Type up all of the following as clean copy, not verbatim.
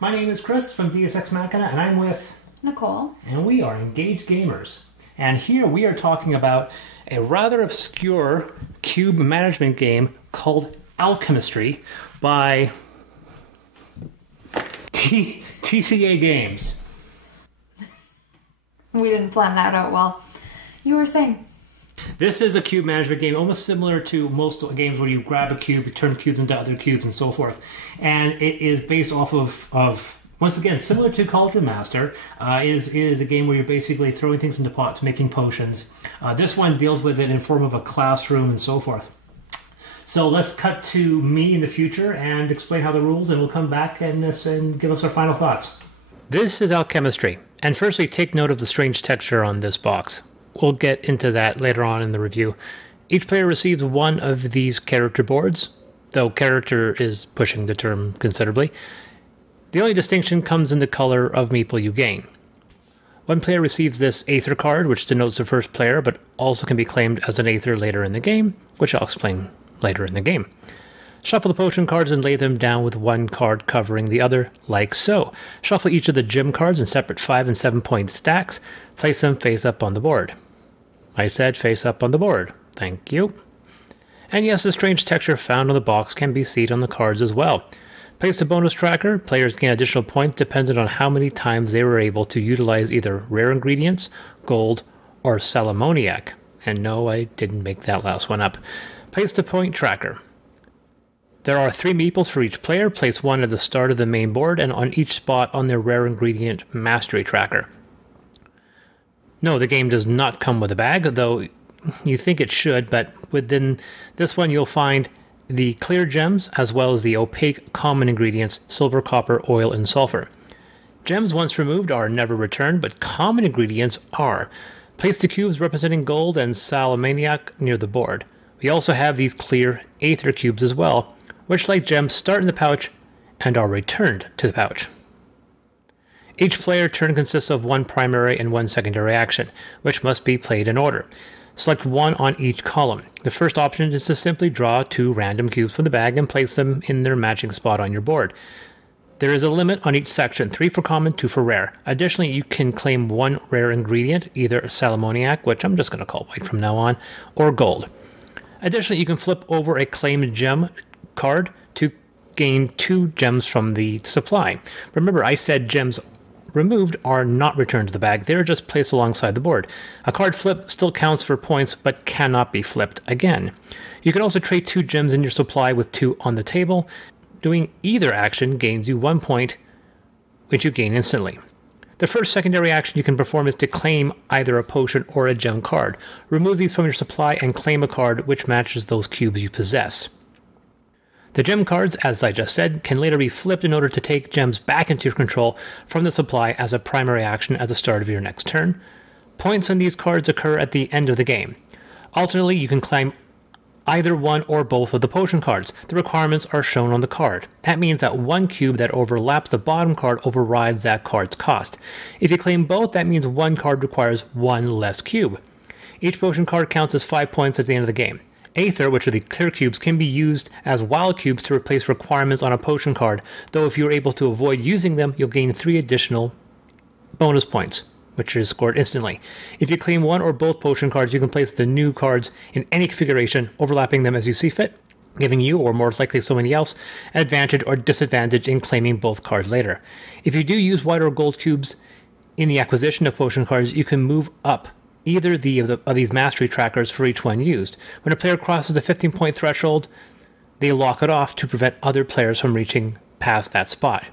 my name is Chris from Deus Ex Machina, and I'm with Nicole. And we are Engaged Gamers. And here we are talking about a rather obscure cube management game called Alchemistry by TCA Games. We didn't plan that out well. You were saying? This is a cube management game, almost similar to most games where you grab a cube, you turn cubes into other cubes, and so forth. And it is based off of once again, similar to Cauldron Master. It is a game where you're basically throwing things into pots, making potions. This one deals with it in form of a classroom and so forth. So let's cut to me in the future and explain how the rules, and we'll come back and give us our final thoughts. This is Alchemistry. And firstly, take note of the strange texture on this box. We'll get into that later on in the review. Each player receives one of these character boards, though character is pushing the term considerably. The only distinction comes in the color of meeple you gain. One player receives this Aether card, which denotes the first player, but also can be claimed as an Aether later in the game, which I'll explain later in the game. Shuffle the potion cards and lay them down with one card covering the other, like so. Shuffle each of the gem cards in separate 5 and 7 point stacks. Place them face up on the board. I said face up on the board. Thank you. And yes, the strange texture found on the box can be seen on the cards as well. Place the bonus tracker. Players gain additional points dependent on how many times they were able to utilize either rare ingredients, gold, or salamoniac. And no, I didn't make that last one up. Place the point tracker. There are 3 meeples for each player. Place one at the start of the main board and on each spot on their rare ingredient mastery tracker. No, the game does not come with a bag, though you think it should, but within this one you'll find the clear gems as well as the opaque common ingredients silver, copper, oil, and sulfur. Gems once removed are never returned, but common ingredients are. Place the cubes representing gold and salamoniac near the board. We also have these clear Aether cubes as well, which like gems start in the pouch and are returned to the pouch. Each player turn consists of one primary and one secondary action, which must be played in order. Select one on each column. The first option is to simply draw 2 random cubes from the bag and place them in their matching spot on your board. There is a limit on each section, 3 for common, 2 for rare. Additionally, you can claim 1 rare ingredient, either salamoniac, which I'm just going to call white from now on, or gold. Additionally, you can flip over a claimed gem card to gain 2 gems from the supply. Remember, I said gems removed are not returned to the bag. They're just placed alongside the board. A card flip still counts for points, but cannot be flipped again. You can also trade 2 gems in your supply with 2 on the table. Doing either action gains you 1 point, which you gain instantly. The first secondary action you can perform is to claim either a potion or a gem card. Remove these from your supply and claim a card which matches those cubes you possess. The gem cards, as I just said, can later be flipped in order to take gems back into your control from the supply as a primary action at the start of your next turn. Points on these cards occur at the end of the game. Alternately, you can claim either one or both of the potion cards. The requirements are shown on the card. That means that one cube that overlaps the bottom card overrides that card's cost. If you claim both, that means one card requires 1 less cube. Each potion card counts as 5 points at the end of the game. Aether, which are the clear cubes, can be used as wild cubes to replace requirements on a potion card, though if you're able to avoid using them, you'll gain 3 additional bonus points, which is scored instantly. If you claim 1 or both potion cards, you can place the new cards in any configuration, overlapping them as you see fit, giving you, or more likely somebody else, an advantage or disadvantage in claiming both cards later. If you do use white or gold cubes in the acquisition of potion cards, you can move up either of these mastery trackers for each one used. When a player crosses the 15-point threshold, they lock it off to prevent other players from reaching past that spot.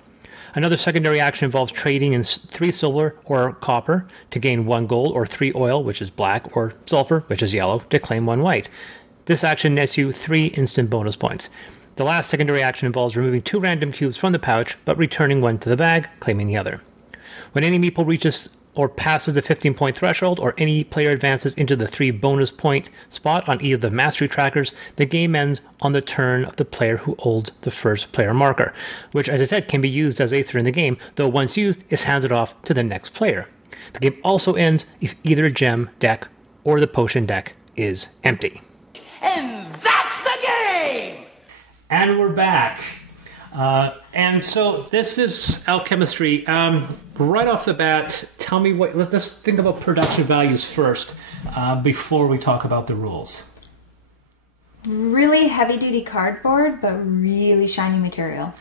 Another secondary action involves trading in 3 silver or copper to gain 1 gold, or 3 oil, which is black, or sulfur, which is yellow, to claim 1 white. This action nets you 3 instant bonus points. The last secondary action involves removing 2 random cubes from the pouch, but returning 1 to the bag, claiming the other. When any meeple reaches or passes the 15-point threshold, or any player advances into the 3 bonus point spot on either of the mastery trackers, the game ends on the turn of the player who holds the first player marker, which, as I said, can be used as Aether in the game, though once used, is handed off to the next player. The game also ends if either gem deck or the potion deck is empty. And that's the game! And we're back. And so this is Alchemistry. Right off the bat, tell me what. Let's think about production values first before we talk about the rules. Really heavy-duty cardboard, but really shiny material.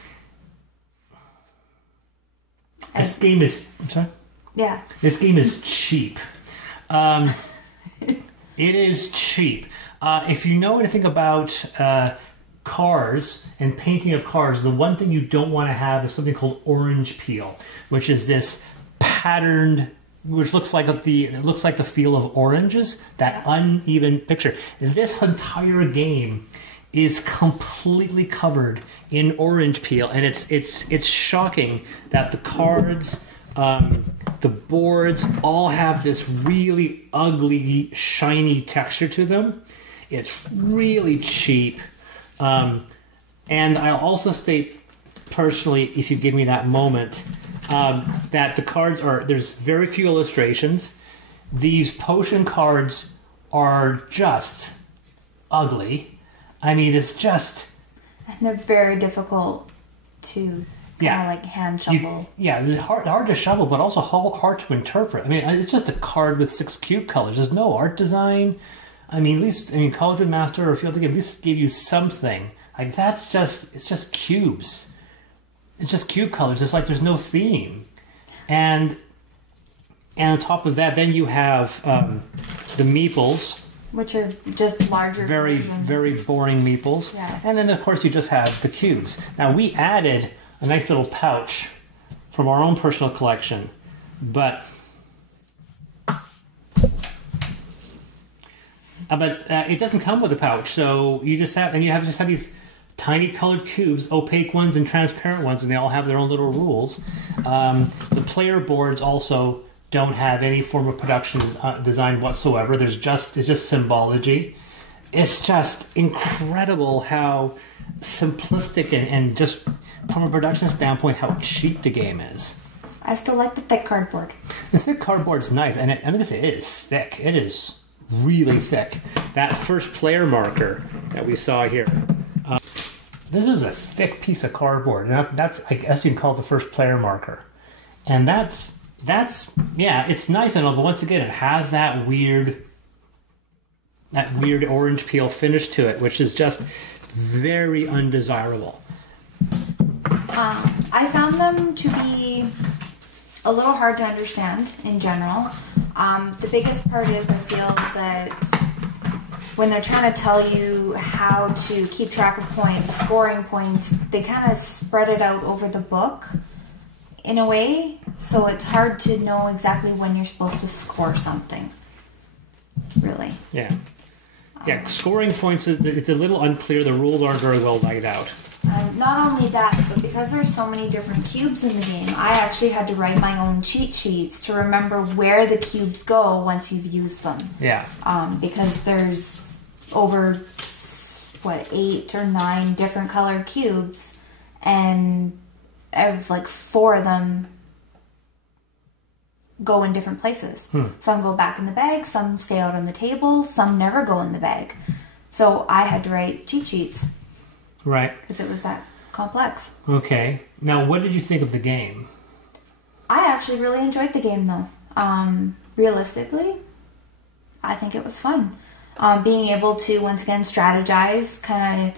This game is. I'm sorry. Yeah. This game is cheap. It is cheap. If you know anything about cars and painting of cars, the one thing you don't want to have is something called orange peel, which is this patterned, which looks like the feel of oranges, that uneven picture. This entire game is completely covered in orange peel, and it's shocking that the cards, the boards all have this really ugly, shiny texture to them. It's really cheap. And I'll also state personally, if you give me that moment, that the cards there's very few illustrations. These potion cards are just ugly. I mean, it's just... And they're very difficult to hand shuffle. They're hard to shuffle, but also hard to interpret. I mean, it's just a card with 6 cube colors. There's no art design. I mean, Cauldron Master or a few other games at least give you something. Like, it's just cubes. It's just cube colors. It's like there's no theme. And on top of that, then you have the meeples. Which are just larger Very, versions. very boring meeples. Yeah. And then, of course, you just have the cubes. Now, we added a nice little pouch from our own personal collection. But it doesn't come with a pouch, so you just have these tiny colored cubes, opaque ones and transparent ones, and they all have their own little rules. The player boards also don't have any form of production design whatsoever. It's just symbology. It's just incredible how simplistic and just from a production standpoint, how cheap the game is. I still like the thick cardboard. The thick cardboard's nice, and I'm going to say it is thick. It is really thick. That first player marker that we saw here, this is a thick piece of cardboard, and that's, I guess you can call it the first player marker. And that's it's nice and all, but once again, it has that weird orange peel finish to it, which is just very undesirable. I found them to be a little hard to understand in general. The biggest part is I feel that when they're trying to tell you how to keep track of points, scoring points, they kind of spread it out over the book in a way, so it's hard to know exactly when you're supposed to score something, really. Yeah. Yeah, scoring points, it's a little unclear. The rules aren't very well laid out. Not only that, but because there's so many different cubes in the game, I actually had to write my own cheat sheets to remember where the cubes go once you've used them. Yeah. Because there's over, 8 or 9 different colored cubes, and like 4 of them go in different places. Some go back in the bag, some stay out on the table, some never go in the bag. So I had to write cheat sheets. Right. Because it was that complex. Okay. Now, what did you think of the game? I actually really enjoyed the game, though. Realistically, I think it was fun. Being able to, once again, strategize, kind of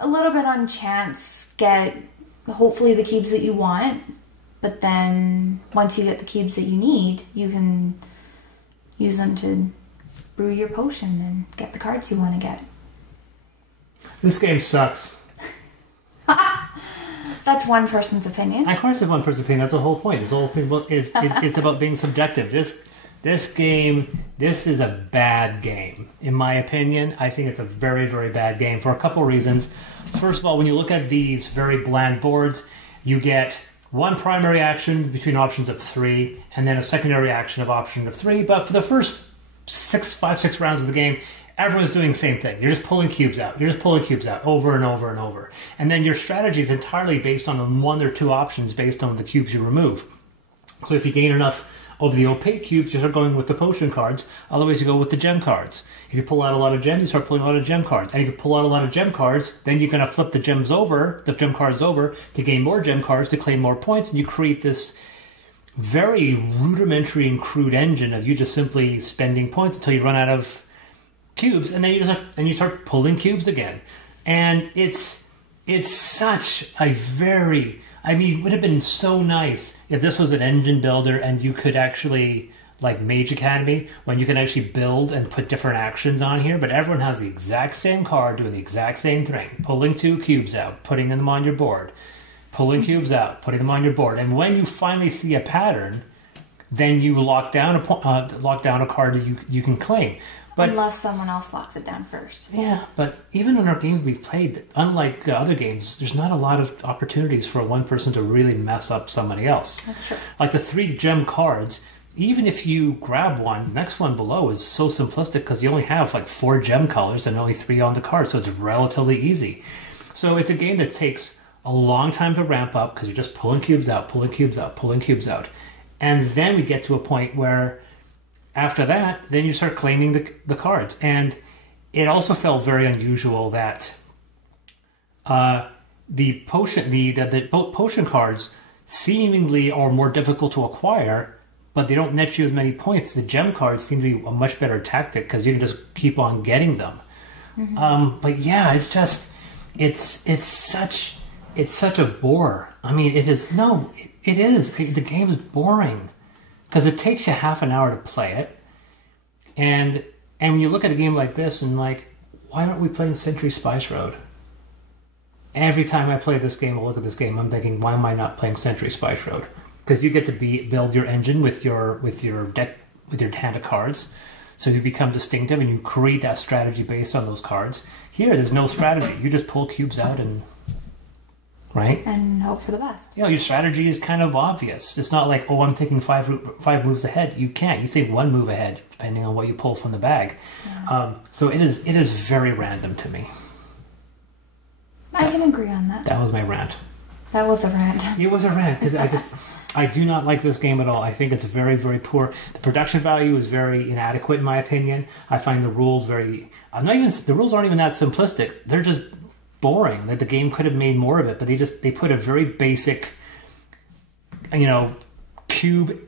a little bit on chance, get hopefully the cubes that you want, but then once you get the cubes that you need, you can use them to brew your potion and get the cards you want to get. This game sucks. That's one person's opinion. Of course, it's one person's opinion. That's the whole point. This whole thing is it's about being subjective. This game, this is a bad game, in my opinion. I think it's a very, very bad game for a couple reasons. First of all, when you look at these very bland boards, you get one primary action between options of 3, and then a secondary action of option of 3. But for the first 5-6 rounds of the game, everyone's doing the same thing. You're just pulling cubes out. You're just pulling cubes out over and over and over. And then your strategy is entirely based on 1 or 2 options based on the cubes you remove. So if you gain enough Of the opaque cubes, you start going with the potion cards. Otherwise, you go with the gem cards. If you pull out a lot of gems, you start pulling a lot of gem cards. And if you pull out a lot of gem cards, then you're going to flip the gem cards over to gain more gem cards to claim more points, and you create this very rudimentary and crude engine of you just simply spending points until you run out of cubes, and then you start pulling cubes again. And it's such a very... I mean, it would have been so nice if this was an engine builder and you could actually, like Mage Academy, when you can actually build and put different actions on here, but everyone has the exact same card doing the exact same thing. Pulling 2 cubes out, putting them on your board. Pulling cubes out, putting them on your board. And when you finally see a pattern, then you lock down a card that you can claim. But, unless someone else locks it down first. Yeah, but even in our games we've played, unlike other games, there's not a lot of opportunities for one person to really mess up somebody else. That's true. Like the 3 gem cards, even if you grab one, the next one below is so simplistic because you only have like 4 gem colors and only 3 on the card, so it's relatively easy. So it's a game that takes a long time to ramp up because you're just pulling cubes out, pulling cubes out, pulling cubes out. And then we get to a point where after that, then you start claiming the cards. And it also felt very unusual that the potion cards seemingly are more difficult to acquire, but they don't net you as many points. The gem cards seem to be a much better tactic because you can just keep on getting them. Mm-hmm. But yeah, it's such a bore. I mean, it is. The game is boring. Because it takes you half an hour to play it. And when you look at a game like this and like, why aren't we playing Century Spice Road? Every time I play this game or look at this game, I'm thinking, why am I not playing Century Spice Road? Because you get to build your engine with your deck, with your hand of cards. So you become distinctive and you create that strategy based on those cards. Here, there's no strategy. You just pull cubes out and... Right? And hope for the best. Your strategy is kind of obvious. It's not like, oh, I'm thinking five moves ahead. You can't. You think 1 move ahead, depending on what you pull from the bag. Yeah. So it is very random to me. I can agree on that. That was my rant. That was a rant. It was a rant, because I do not like this game at all. I think it's very, very poor. The production value is very inadequate, in my opinion. I find the rules the rules aren't even that simplistic. They're just boring. Like the game could have made more of it, but they put a very basic, cube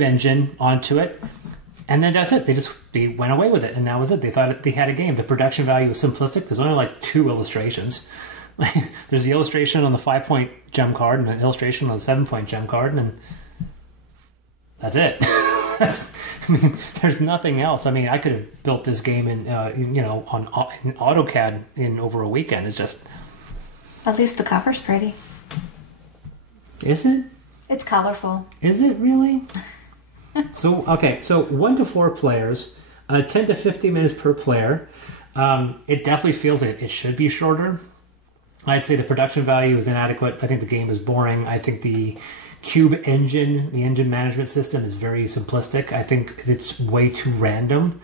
engine onto it, and then that's it. They went away with it, and that was it. They thought they had a game. The production value was simplistic. There's only like 2 illustrations. There's the illustration on the 5-point gem card and an illustration on the 7-point gem card, and that's it. There's nothing else. I mean, I could have built this game in AutoCAD in over a weekend. It's just... At least the cover's pretty. Is it? It's colorful. Is it really? So 1 to 4 players, 10 to 15 minutes per player. It definitely feels like it should be shorter. I'd say the production value is inadequate. I think the game is boring. I think the cube engine, the engine management system, is very simplistic. I think it's way too random,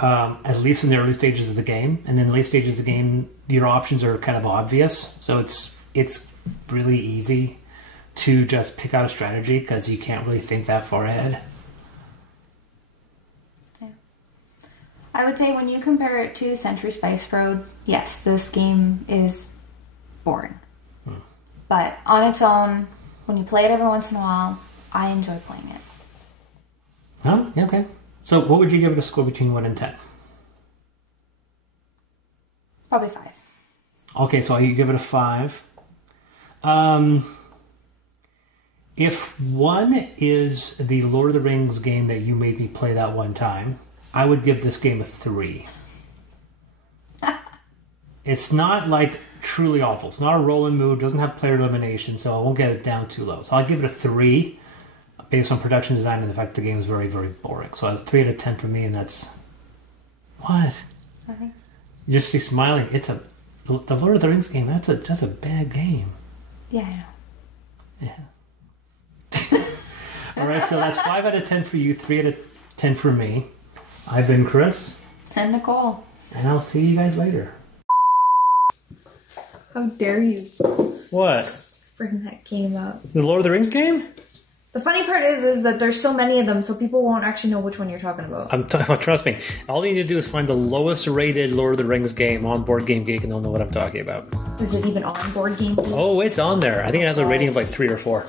at least in the early stages of the game. And then the late stages of the game, your options are kind of obvious. So it's really easy to just pick out a strategy because you can't really think that far ahead. Yeah. I would say when you compare it to Century Spice Road, yes, this game is boring. But on its own, when you play it every once in a while, I enjoy playing it. Oh, okay. So what would you give it a score between 1 and 10? Probably 5. Okay, so you give it a 5. If 1 is the Lord of the Rings game that you made me play that one time, I would give this game a 3. It's not like truly awful. It's not a roll and move. Doesn't have player elimination, so I won't get it down too low. So I'll give it a 3 based on production design and the fact the game is very, very boring. So a 3 out of 10 for me, and that's... What? Nothing. You just see smiling. The Lord of the Rings game, that's a bad game. Yeah, I know. Yeah. All right, so that's 5 out of 10 for you, 3 out of 10 for me. I've been Chris. And Nicole. And I'll see you guys later. How dare you What? bring that game up? The Lord of the Rings game? The funny part is that there's so many of them, so people won't actually know which one you're talking about. Trust me, all you need to do is find the lowest rated Lord of the Rings game on Board Game Geek, and they'll know what I'm talking about. Is it even on Board Game Geek? Oh, it's on there. I think it has a rating of like 3 or 4.